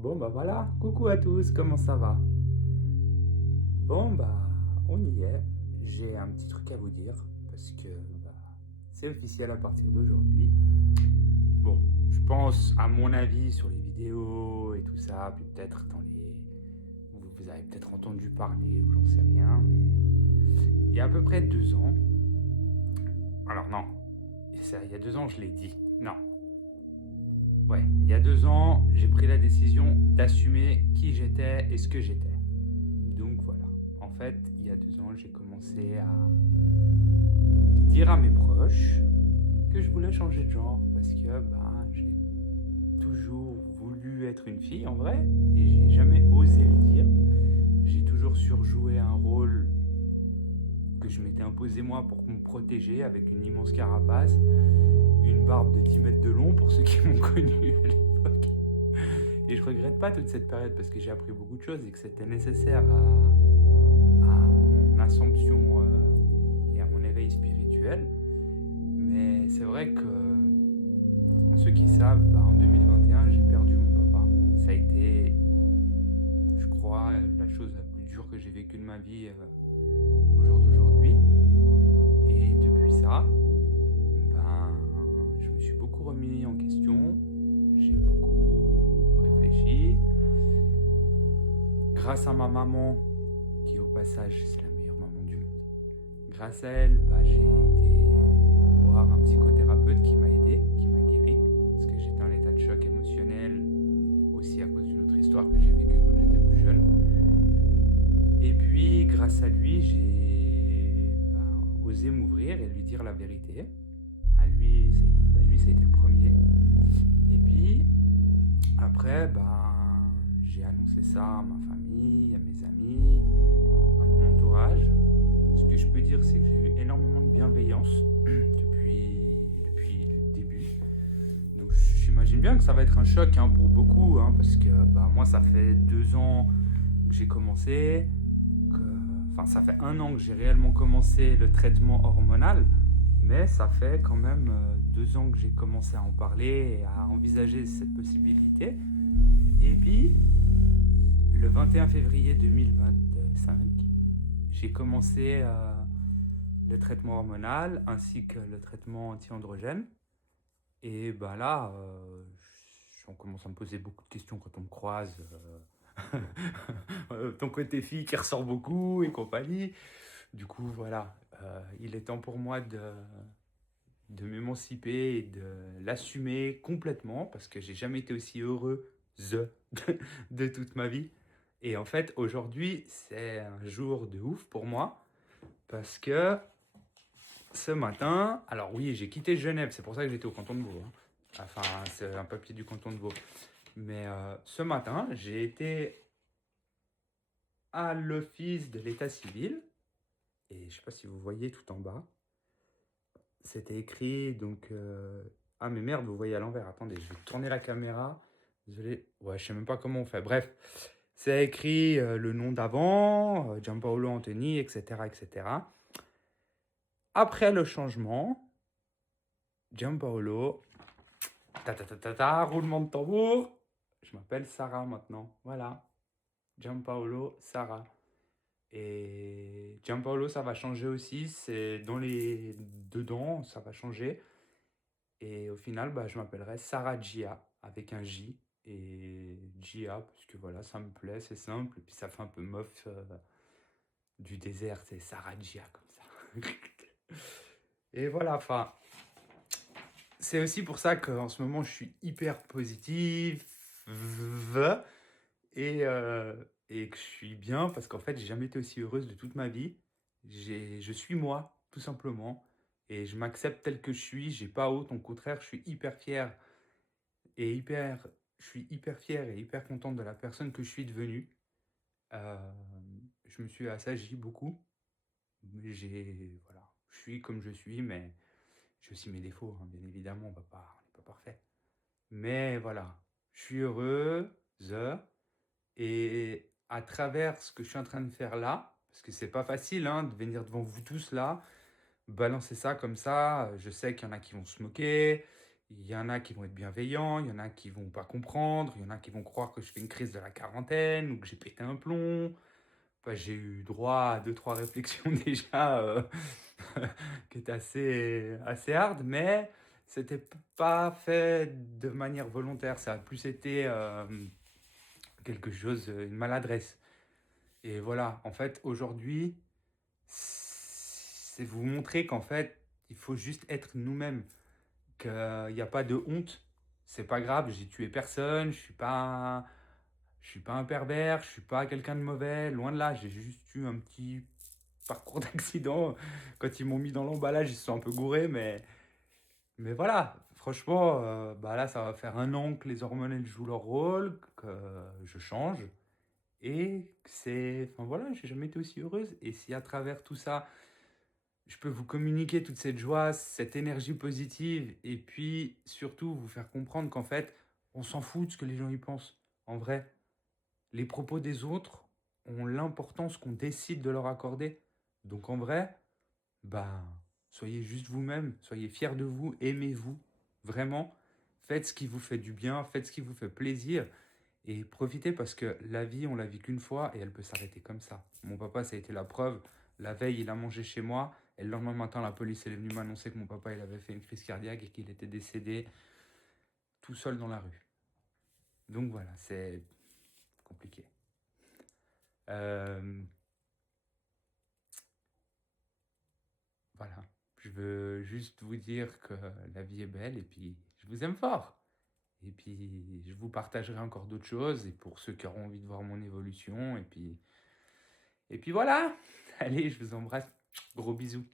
Bon bah voilà, coucou à tous, comment ça va? Bon bah on y est, j'ai un petit truc à vous dire parce que bah, c'est officiel à partir d'aujourd'hui. Bon, je pense à mon avis sur les vidéos et tout ça, puis peut-être dans les... Vous avez peut-être entendu parler ou j'en sais rien, mais il y a à peu près 2 ans, alors non, il y a 2 ans je l'ai dit, non, ouais, il y a 2 ans j'ai pris la décision d'assumer qui j'étais et ce que j'étais. Donc voilà. En fait, il y a 2 ans, j'ai commencé à dire à mes proches que je voulais changer de genre parce que j'ai toujours voulu être une fille en vrai et j'ai jamais osé le dire. J'ai toujours surjoué un rôle que je m'étais imposé moi pour me protéger avec une immense carapace, une barbe de 10 mètres de long pour ceux qui m'ont connu à l'époque. Et je regrette pas toute cette période parce que j'ai appris beaucoup de choses et que c'était nécessaire à mon assomption et à mon éveil spirituel. Mais c'est vrai que ceux qui savent, en 2021, j'ai perdu mon papa. Ça a été, je crois, la chose la plus dure que j'ai vécue de ma vie au jour d'aujourd'hui. Et depuis ça, je me suis beaucoup remis en question. J'ai beaucoup réfléchi. Grâce à ma maman, qui au passage, c'est la meilleure maman du monde. Grâce à elle, j'ai été voir un psychothérapeute qui m'a aidé, qui m'a guéri, parce que j'étais en état de choc émotionnel, aussi à cause d'une autre histoire que j'ai vécue quand j'étais plus jeune. Et puis, grâce à lui, j'ai osé m'ouvrir et lui dire la vérité. À lui, ça a été le premier. Et puis, après, j'ai annoncé ça à ma famille, à mes amis, à mon entourage. Ce que je peux dire, c'est que j'ai eu énormément de bienveillance depuis le début. Donc j'imagine bien que ça va être un choc pour beaucoup, parce que moi, ça fait 2 ans que j'ai commencé. Enfin, ça fait 1 an que j'ai réellement commencé le traitement hormonal. Mais ça fait quand même 2 ans que j'ai commencé à en parler et à envisager cette possibilité. Et puis, le 21 février 2025, j'ai commencé le traitement hormonal ainsi que le traitement anti-androgène. Et là, on commence à me poser beaucoup de questions quand on me croise. Ton côté fille qui ressort beaucoup et compagnie. Du coup, voilà, il est temps pour moi de m'émanciper et de l'assumer complètement parce que j'ai jamais été aussi heureux de toute ma vie. Et en fait, aujourd'hui, c'est un jour de ouf pour moi parce que ce matin, alors oui, j'ai quitté Genève, c'est pour ça que j'étais au canton de Vaud. Enfin, c'est un papier du canton de Vaud. Mais ce matin, j'ai été à l'office de l'état civil et je ne sais pas si vous voyez tout en bas. C'était écrit donc. Ah, mais merde, vous voyez à l'envers. Attendez, je vais tourner la caméra. Désolé. Ouais, je sais même pas comment on fait. Bref, c'est écrit le nom d'avant, Gianpaolo Antoni, etc., etc. Après le changement, Gianpaolo, ta ta ta ta ta, roulement de tambour. Je m'appelle Sarah maintenant. Voilà. Gianpaolo Sarah. Et Gianpaolo, ça va changer aussi. C'est dans les dedans, ça va changer. Et au final, je m'appellerai Sarah Gia avec un J et Gia parce que voilà, ça me plaît, c'est simple. Et puis ça fait un peu meuf du désert, c'est Sarah Gia comme ça. Et voilà, enfin, c'est aussi pour ça qu'en ce moment, je suis hyper positif et que je suis bien parce qu'en fait, j'ai jamais été aussi heureuse de toute ma vie. Je suis moi, tout simplement. Et je m'accepte tel que je suis. J'ai pas honte. Au contraire, je suis hyper fier et je suis hyper fier et hyper contente de la personne que je suis devenue. Je me suis assagi beaucoup. Mais voilà, je suis comme je suis, mais j'ai aussi mes défauts, bien évidemment, on n'est pas parfait. Mais voilà, je suis heureuse et à travers ce que je suis en train de faire là, parce que c'est pas facile de venir devant vous tous là, balancer ça comme ça, je sais qu'il y en a qui vont se moquer, Il y en a qui vont être bienveillants, il y en a qui vont pas comprendre, il y en a qui vont croire que je fais une crise de la quarantaine ou que j'ai pété un plomb. Enfin, j'ai eu droit à 2-3 réflexions déjà qui étaient assez hard, mais c'était pas fait de manière volontaire. Ça a plus été quelque chose, une maladresse. Et voilà, en fait, aujourd'hui, c'est vous montrer qu'en fait, il faut juste être nous-mêmes, qu'il n'y a pas de honte. C'est pas grave, j'ai tué personne, je suis pas un pervers, je suis pas quelqu'un de mauvais, loin de là, j'ai juste eu un petit parcours d'accident. Quand ils m'ont mis dans l'emballage, ils se sont un peu gourés, mais voilà, franchement, bah là, ça va faire 1 an que les hormones elles jouent leur rôle, que je change. Et c'est, enfin voilà, j'ai jamais été aussi heureuse. Et si à travers tout ça, je peux vous communiquer toute cette joie, cette énergie positive, et puis surtout vous faire comprendre qu'en fait, on s'en fout de ce que les gens y pensent. En vrai, les propos des autres ont l'importance qu'on décide de leur accorder. Donc en vrai, bah, soyez juste vous-même, soyez fiers de vous, aimez-vous, vraiment. Faites ce qui vous fait du bien, faites ce qui vous fait plaisir. Et profitez parce que la vie, on la vit qu'une fois et elle peut s'arrêter comme ça. Mon papa, ça a été la preuve. La veille, il a mangé chez moi et le lendemain matin, la police elle est venue m'annoncer que mon papa, il avait fait une crise cardiaque et qu'il était décédé tout seul dans la rue. Donc voilà, c'est compliqué. Euh, voilà, je veux juste vous dire que la vie est belle et puis je vous aime fort. Et puis je vous partagerai encore d'autres choses et pour ceux qui auront envie de voir mon évolution. Et puis voilà. Allez, je vous embrasse. Gros bisous.